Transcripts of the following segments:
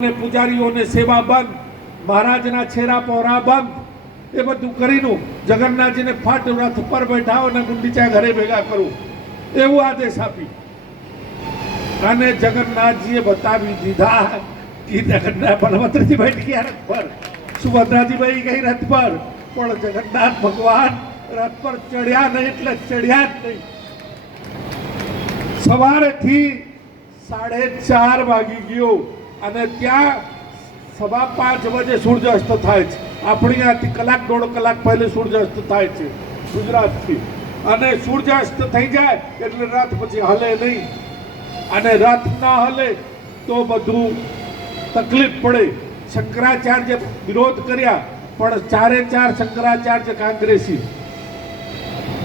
પૂજારીઓને સેવા બંધ, મહારાજના છેરા પહોરા બંધ, એ બધું કરીને જગન્નાથજીને ફાટ રથ પર બેઠાવો અને ગુંડીચા ઘરે ભેગા કરું એવું આદેશ આપી. અને જગન્નાથજીએ બતાવી દીધા કે જગન્નાથ બલભદ્રજી બેઠ ગયા રથ પર, સુભદ્રાજી ભાઈ ગઈ રથ પર, પણ જગન્નાથ ભગવાન રથ પર ચડ્યા નહીં એટલે ચડ્યા જ નહીં. સવારેથી 4:30 વાગી ગયો અને ત્યાં 5:15 વાગે સૂર્યાસ્ત થાય છે. આપણી આથી 1-1.5 કલાક પહેલે સૂર્યાસ્ત થાય છે ગુજરાતથી. અને સૂર્યાસ્ત થઈ જાય એટલે રથ પછી હલે નહીં, અને રથ ના હલે તો બધું તકલીફ પડે. શંકરાચાર્ય વિરોધ કર્યા, પણ 4 શંકરાચાર્ય કાંગ્રેસી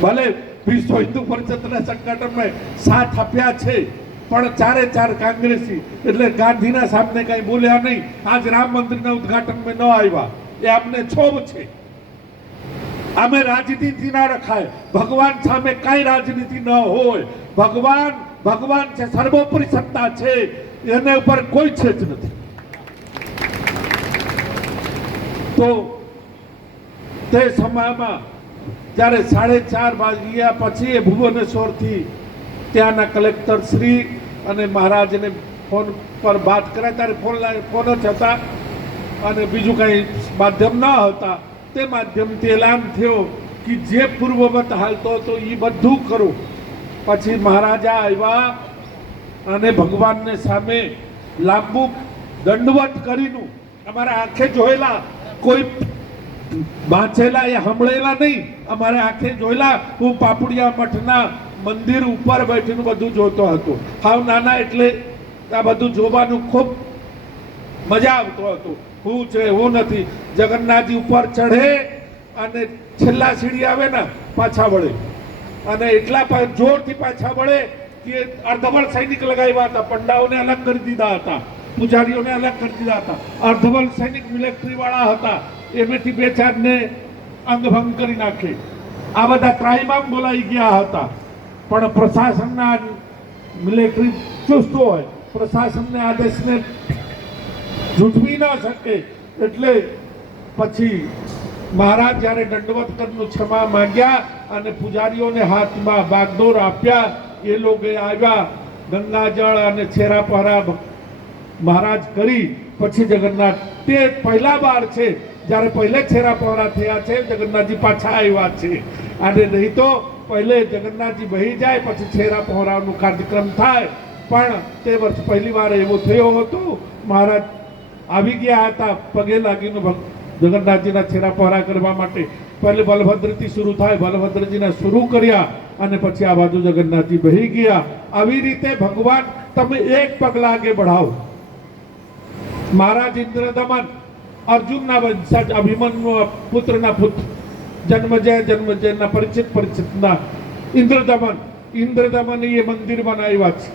ભલે વિશ્વ હિન્દુ પરિષદના સંગઠનમાં સાથ આપ્યા છે, પણ 4 કાંગ્રેસી એટલે ગાંધીના સામને કઈ બોલ્યા નહીં. આજ રામ મંદિરના ઉદ્ઘાટનમાં ન આવ્યા, એ અમને છોબ છે. અમે રાજનીતિ ના રખાય, ભગવાન સામે કઈ રાજનીતિ ન હોય. ભગવાન છે, સર્વોપરી સત્તા છે, એને ઉપર કોઈ છે જ નથી. તો તે સમયમાં જ્યારે 4:30 વાગ્યા પછી એ ભુવનેશ્વરથી ત્યાંના કલેક્ટર શ્રી અને મહારાજને ફોન પર વાત કર્યા, ત્યારે ફોન જ હતા અને બીજું કંઈ માધ્યમ ન હતા. તે માધ્યમથી એલાન થયો કે જે પૂર્વવત હાલતો હતો એ બધું કરો. પછી મહારાજા આવ્યા અને ભગવાનને સામે લાંબુ દંડવત કરીને, અમારા આંખે જોયેલા, કોઈ વાંચેલા એ સાંભળેલા નહીં, અમારે આંખે જોયેલા. હું પાપુડિયા મઠના મંદિર ઉપર બેઠીને બધું જોતો હતો. હાવ નાના એટલે આ બધું જોવાનું ખૂબ મજા આવતો હતો. હું છે હું નથી. જગન્નાથજી ઉપર ચઢે અને છેલ્લા સીડી આવે ને પાછા વળે, અને એટલા જોરથી પાછા વળે કે અર્ધબળ સૈનિક લગાવ્યા હતા. પંડાઓને અલગ કરી દીધા હતા, પૂજારીઓને અલગ કરી દીધા હતા. અર્ધબળ સૈનિક મિલિટરી વાળા હતા, એમાંથી 2-4 ને અંગભંગ કરી નાખે. આ બધા ત્રાહિમામ બોલાઈ ગયા હતા. પણ પ્રશાસનના મિલિટરી ચુસ્ત હોય, પ્રશાસનને આદેશને જૂઠવી ન શકે. એટલે પછી મહારાજ જ્યારે દંડવત કરીને ક્ષમા માંગ્યા અને પૂજારીઓને હાથમાં બાગડોર આપ્યા, એ લોકો આવ્યા, ગંગાજળ અને છેરા પહરા મહારાજ કરી પછી જગન્નાથ. તે પહેલા વાર છે જ્યારે પહેલે છેરા પહરા થયા છે, જગન્નાથજી પાછા આવ્યા છે. અને નહીં તો પહેલે જગન્નાથજી બહી જાય પછી છેરા પહોરાનો કાર્યક્રમ થાય. પણ તે વર્ષ પહેલી વાર એવો થયો હતો. મહારાજ આવી ગયા હતા પગે લાગીને જગન્નાથજીના છેરા પહોરા કરવા માટે. પહેલે બલભદ્રથી શરૂ થાય, બલભદ્રજીના શરૂ કર્યા અને પછી આ બાજુ જગન્નાથજી બહી ગયા. આવી રીતે ભગવાન તમે એક પગલા આગે બઢાવો. મહારાજ ઇન્દ્રદમન અર્જુનના વંશજ, અભિમન્યુ પુત્રના પુત્ર, જન્મજયના પરિચિતના ઇન્દ્રદમન એ મંદિર બનાવ્યા છે.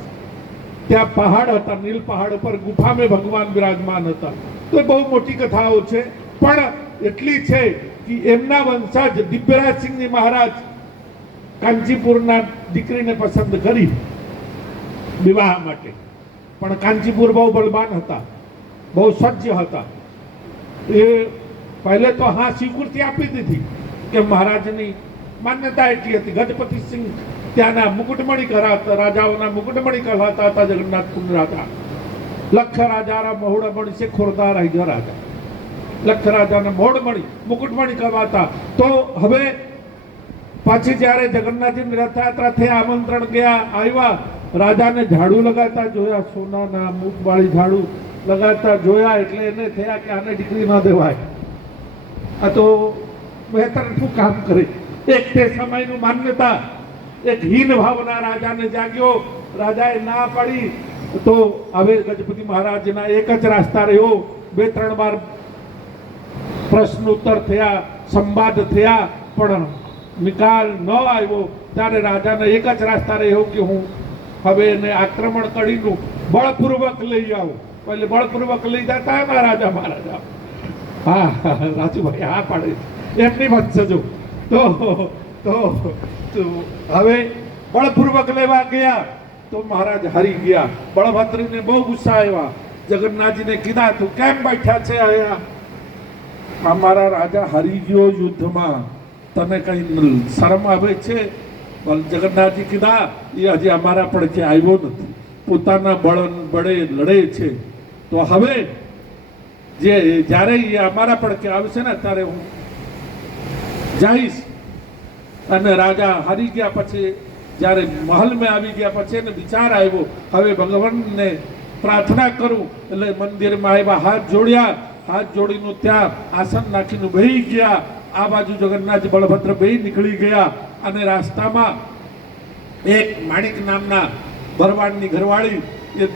ત્યાં પહાડ હતા, નીલ પહાડ ઉપર ગુફામાં ભગવાન બિરાજમાન હતા. તો બહુ મોટી કથાઓ છે, પણ એટલી છે કે એમના વંશજ દિવ્યરાજસિંહજી મહારાજ કાંચીપુરના દીકરીને પસંદ કરી વિવાહ માટે. પણ કાંચીપુર બહુ બળવાન હતા, બહુ સજ્જ હતા. એ પહેલે તો હા સ્વીકૃતિ આપી દીધી કે મહારાજની માન્યતા એટલી હતી. ગજપતિ સિંહ ત્યાંના મુકુટમણી કરાતા, રાજાઓના મુકુટમણી કરાતા હતા જગન્નાથપુર રાજા. લક્ષ રાજાના મહોડમણી છે, ખોરદા રાજા રાજા લક્ષ રાજાના મહોડમણી મુકુટમણી કરાતા. તો હવે પછી જ્યારે જગન્નાથજીની રથયાત્રા થઈ, આમંત્રણ ગયા, આવ્યા, રાજાને ઝાડુ લગાતા જોયા, સોનાના મુખવાળી ઝાડુ લગાતા જોયા. એટલે એને થયા કે આને દીકરી ન દેવાય, આ તો બહેતરનું કામ કરે. એક તે સમયનું માન્યતા, એક હીન ભાવના રાજાને જાગ્યો. રાજાએ ના પાડી તો હવે ગજપતિ મહારાજના એક જ રાસ્તા રહ્યો. 2-3 વાર પ્રશ્ન ઉત્તર થયા, સંવાદ થયા, પણ નિકાલ ન આવ્યો. ત્યારે રાજાને એક જ રાસ્તા રહ્યો કે હું હવે એને આક્રમણ કરીને બળપૂર્વક લઈ આવું. એટલે બળપૂર્વક લઈ જતા મહારાજા. હા રાજુભાઈ હા પાડે એમની વંશજો. તો હવે બળપૂર્વક લેવા ગયા તો મહારાજ હારી ગયા. બળભદ્રને બહુ ગુસ્સા આવ્યા જગન્નાથજીને કીધા તું કેમ બેઠા છે અહીંયા? અમારા રાજા હારી ગયો યુદ્ધમાં, તને કઈ શરમ આવે છે? પણ જગન્નાથજી કીધા એ હજી અમારા પડખે આવ્યો નથી, પોતાના બળે લડે છે. તો હવે જ્યારે એ અમારા પડખે આવશે ને ત્યારે હું જઈશ. અને રાજા હારી ગયા પછી જ્યારે મહલમાં આવી ગયા પછી એને વિચાર આવ્યો હવે ભગવાનને પ્રાર્થના કરું. એટલે મંદિરમાં આવ્યા, હાથ જોડ્યા, હાથ જોડીને ત્યાં આસન નાખીને બેહી ગયા. આ બાજુ જગન્નાથ બળભદ્ર બેહી નીકળી ગયા. અને રાસ્તામાં એક માણિક નામના ભરવાડની ઘરવાળી એ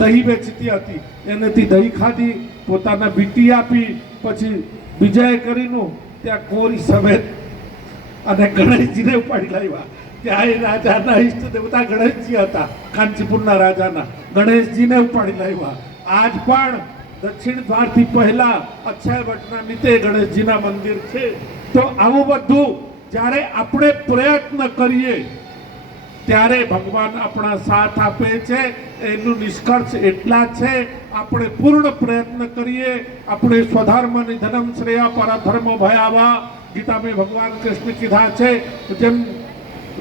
દહીં વેચતી હતી, એનેથી દહીં ખાધી, પોતાના બીટી આપી. પછી વિજય કરીને ત્યાં કોરી સમેત અને ગણેશજીને ઉપાડી લાવ્યા. ત્યાં એ રાજાના ઈષ્ટ દેવતા ગણેશજી હતા, કાંચીપુરના રાજાના ગણેશજીને ઉપાડી લાવ્યા. આજ પણ દક્ષિણ દ્વારથી પહેલા અક્ષયવટના નીચે ગણેશજીના મંદિર છે. તો આવું બધું જ્યારે આપણે પ્રયત્ન કરીએ ત્યારે ભગવાન આપણા સાથ આપે છે. એનું નિષ્કર્ષ એટલા છે, આપણે પૂર્ણ પ્રયત્ન કરીએ. આપણે સ્વધર્મની ધર્મ શ્રેયા પરધર્મ ભયાવા ગીતામાં ભગવાન કૃષ્ણ કીધા છે. જેમ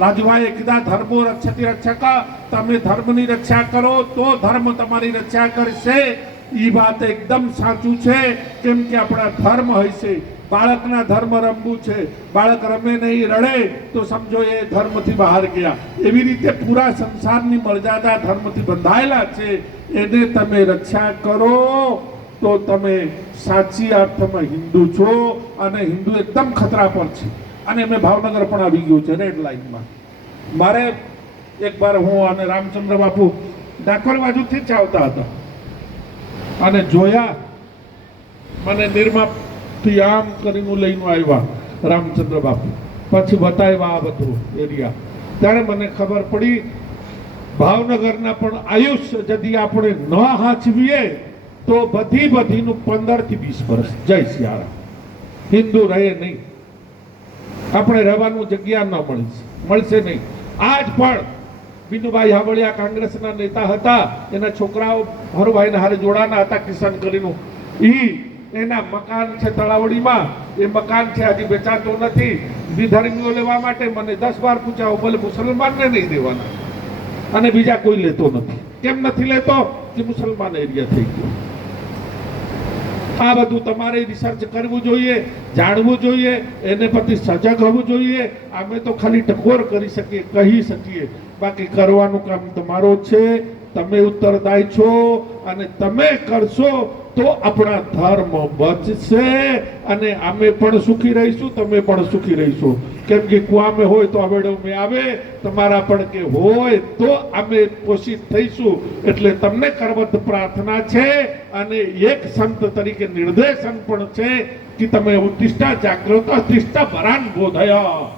રાજુભાઈએ કીધા ધર્મો રક્ષતી રક્ષકા, તમે ધર્મની રક્ષા કરો તો ધર્મ તમારી રક્ષા કરશે. એ વાત એકદમ સાચું છે. કેમ કે આપણા ધર્મ હોય છે. બાળકના ધર્મ રમવું છે, બાળક રમે નહીં રડે તો સમજો એ ધર્મથી બહાર ગયા. એવી રીતે પૂરા સંસારની મર્યાદા ધર્મથી બંધાયેલા છે. એને તમે રક્ષા કરો તો તમે સાચી અર્થમાં હિન્દુ છો. અને હિન્દુ એકદમ ખતરા પર છે. અને મેં ભાવનગર પણ આવી ગયું છે રેડ લાઇનમાં. મારે એકવાર હું અને રામચંદ્ર બાપુ ડાકોર બાજુથી જ આવતા હતા અને જોયા, મને નિર્માપથી આમ કરીને લઈને આવ્યા રામચંદ્ર બાપુ, પછી બતાવ્યા આ બધું એરિયા. ત્યારે મને ખબર પડી ભાવનગરના પણ આયુષ્ય ଯଦି આપણે ન હાચવીએ તો બધીનું 15 થી 20 વર્ષ. જય સિયારામ. હિન્દુ રહે નહીં, આપણે રહેવાનું જગ્યા ન મળશે નહીં. આજ પણ વિનુભાઈ હાવળિયા કોંગ્રેસના નેતા હતા, એના છોકરાઓ હરુભાઈને હારે જોડાના હતા કિશન કરીનું. એના મકાન છે તળાવડીમાં, એ મકાન છે હજી વેચાતો નથી. વિધર્મીઓ લેવા માટે મને 10 વાર પૂછાવો, બોલે મુસલમાનને નહીં દેવાના અને બીજા કોઈ લેતો નથી. કેમ નથી લેતો? કે મુસલમાન એરિયા થઈ ગયો. આ બધું તમારે રિસર્ચ કરવું જોઈએ, જાણવું જોઈએ, એને પ્રતિ સજગ હોવું જોઈએ. અમે તો ખાલી ટકોર કરી શકીએ, કહી શકીએ, બાકી કરવાનું કામ તમારો છે. તમે ઉત્તરદાયી છો અને તમે કરશો તો આપણા ધર્મ બચશે અને અમે પણ સુખી રહીશું, તમે પણ સુખી રહીશું. કેમ કે કુવામે હોય તો અવેડો મેં આવે, તમારા પણ કે હોય તો અમે પોષિત થઈશું. એટલે તમને કરવત પ્રાર્થના છે અને એક સંત તરીકે નિર્દેશન પણ છે કે તમે ઉત્તિષ્ઠા જાગ્રત અતિષ્ઠા વરાન બોધયા.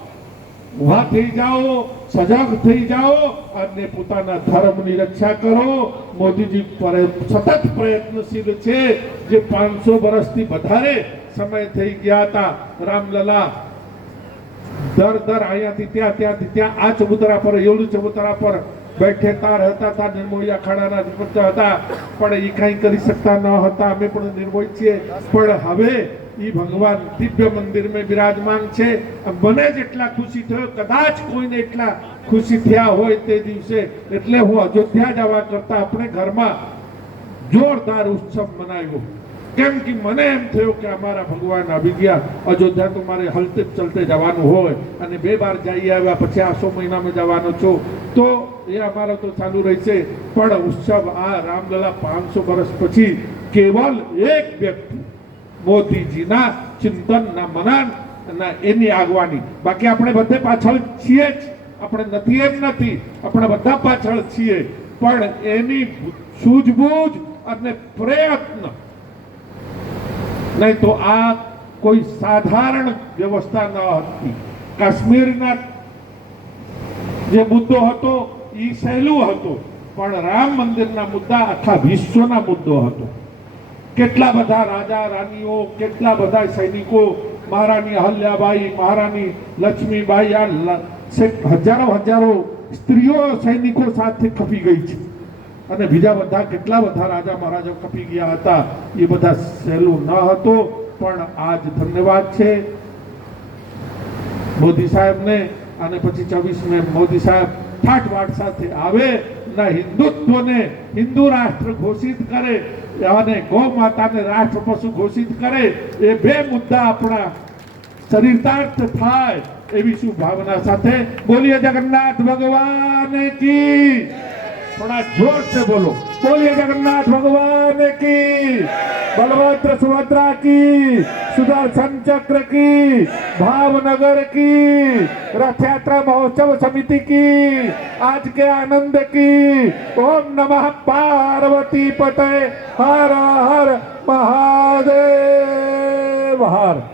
ઉભા થઈ જાઓ, સજાગ થઈ જાઓ અને પોતાના ધર્મની રક્ષા કરો. મોદીજી સતત પ્રયત્નશીલ છે. જે 500 વર્ષથી વધારે સમય થઈ ગયા હતા, રામલલા દર અહીંયાથી ત્યાં, ત્યાંથી ત્યાં આ ચબૂતરા પર, એવડું ચબૂતરા પર બેઠેતા રહેતા હતા. નિર્મોહી અખાડાના નિપજ્જ હતા, પણ એ કાંઈ કરી શકતા ન હતા. અમે પણ નિર્મોહી છીએ, પણ હવે એ ભગવાન દિવ્ય મંદિરમાં બિરાજમાન છે. મને જેટલા ખુશી થયો, કદાચ કોઈને એટલા ખુશી થયા હોય તે દિવસે. એટલે હું અયોધ્યા જવા કરતા આપણે ઘરમાં જોરદાર ઉત્સવ મનાવ્યો. કેમ કે મને એમ થયું કે અમારા ભગવાન આવી ગયા. અયોધ્યા તો મારે હલતે ચલતે જવાનું હોય અને 2 વાર જઈ આવ્યા, પછી આસો મહિનામાં જવાનો છું, તો એ અમારો તો ચાલુ રહેશે. પણ ઉત્સવ આ રામલલા 500 વર્ષ પછી કેવલ એક વ્યક્તિ મોદીજીના ચિંતનના મનનના એની આગવાની. બાકી આપણે બધે પાછળ છીએ જ, આપણે નથી એમ નથી, આપણે બધા પાછળ છીએ. પણ એની સૂઝબૂઝ અને પ્રયત્ન, નહીં તો આ કોઈ સાધારણ વ્યવસ્થા ન હતી. કાશ્મીરના જે મુદ્દો હતો એ સહેલું હતો, પણ રામ મંદિરના મુદ્દા આખા વિશ્વના મુદ્દો હતો. કેટલા બધા રાજા રાણીઓ, કેટલા બધા સૈનિકો, મહારાણી અહલ્યાબાઈ, મહારાણી લક્ષ્મીબાઈ, આ હજારો સ્ત્રીઓ સૈનિકો સાથે ખપી ગઈ છે. અને બીજા બધા કેટલા બધા રાજા મહારાજા કપી ગયા હતા, એ બધા સહેલું ન હતું. પણ આજ ધન્યવાદ છે મોદી સાહેબને. અને પછી 24 મોદી સાહેબ ઠાઠવાટ સાથે આવે ના હિન્દુત્વને હિન્દુ રાષ્ટ્ર ઘોષિત કરે અને ગૌ માતાને રાષ્ટ્ર પશુ ઘોષિત કરે. એ બે મુદ્દા આપણા ચરિતાર્થ થાય એવી શુભભાવના સાથે બોલીએ જગન્નાથ ભગવાન કી. થોડા જોર से बोलो, बोलिए जगन्नाथ भगवान की, बलभद्र सुभद्रा की, सुदर्शन चक्र की, भावनगर की, रथ यात्रा महोत्सव समिति की, आज के आनंद की. ओम नमः पार्वती पते, हर हर महादेव हर.